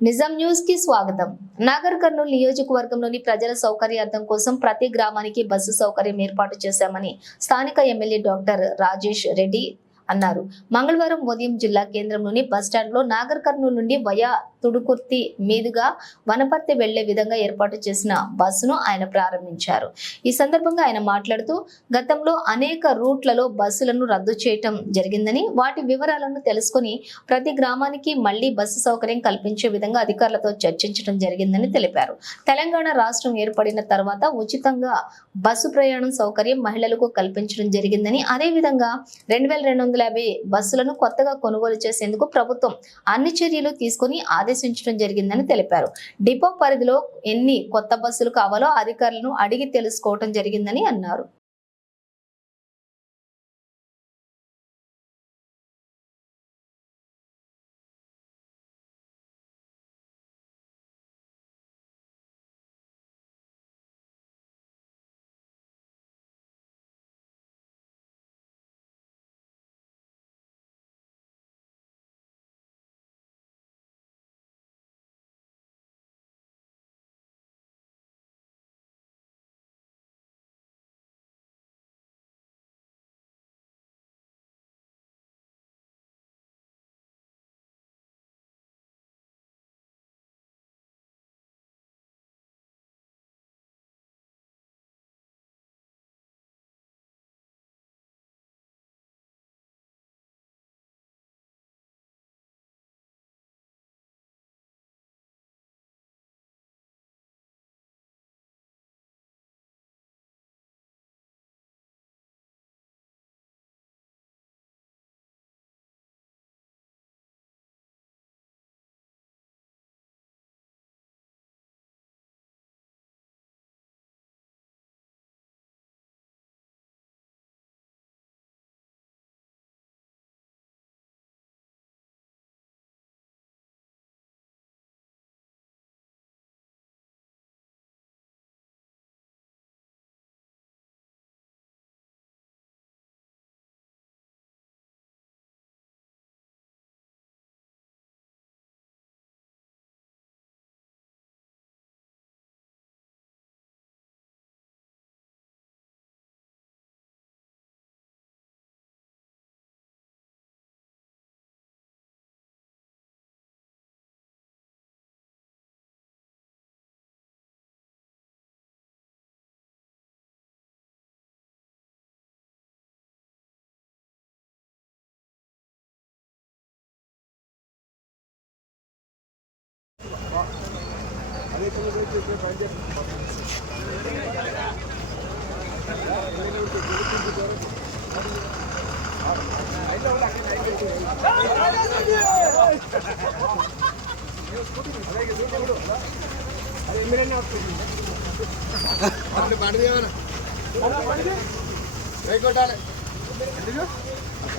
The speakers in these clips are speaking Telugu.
నిజాం న్యూస్ కి స్వాగతం. నాగర్ కర్నూలు నియోజకవర్గంలోని ప్రజల సౌకర్యార్థం కోసం ప్రతి గ్రామానికి బస్సు సౌకర్యం ఏర్పాటు చేశామని స్థానిక ఎమ్మెల్యే డాక్టర్ రాజేష్ రెడ్డి అన్నారు. మంగళవారం ఉదయం జిల్లా కేంద్రంలోని బస్టాండ్ లో నాగర్ కర్నూలు నుండి వయా తుడుకుర్తి మీదుగా వనపర్తి వెళ్లే విధంగా ఏర్పాటు చేసిన బస్సును ఆయన ప్రారంభించారు. ఈ సందర్భంగా ఆయన మాట్లాడుతూ గతంలో అనేక రూట్లలో బస్సులను రద్దు చేయటం జరిగిందని, వాటి వివరాలను తెలుసుకుని ప్రతి గ్రామానికి మళ్లీ బస్సు సౌకర్యం కల్పించే విధంగా అధికారులతో చర్చించడం జరిగిందని తెలిపారు. తెలంగాణ రాష్ట్రం ఏర్పడిన తర్వాత ఉచితంగా బస్సు ప్రయాణం సౌకర్యం మహిళలకు కల్పించడం జరిగిందని, అదేవిధంగా 2250 బస్సులను కొత్తగా కొనుగోలు చేసేందుకు ప్రభుత్వం అన్ని చర్యలు తీసుకుని ఆదేశించడం జరిగిందని తెలిపారు. డిపో పరిధిలో ఎన్ని కొత్త బస్సులు కావాలో అధికారులను అడిగి తెలుసుకోవడం జరిగిందని అన్నారు.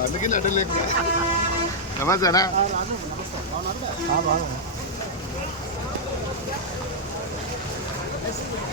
అందుకే అడ్డలేక నమస్తే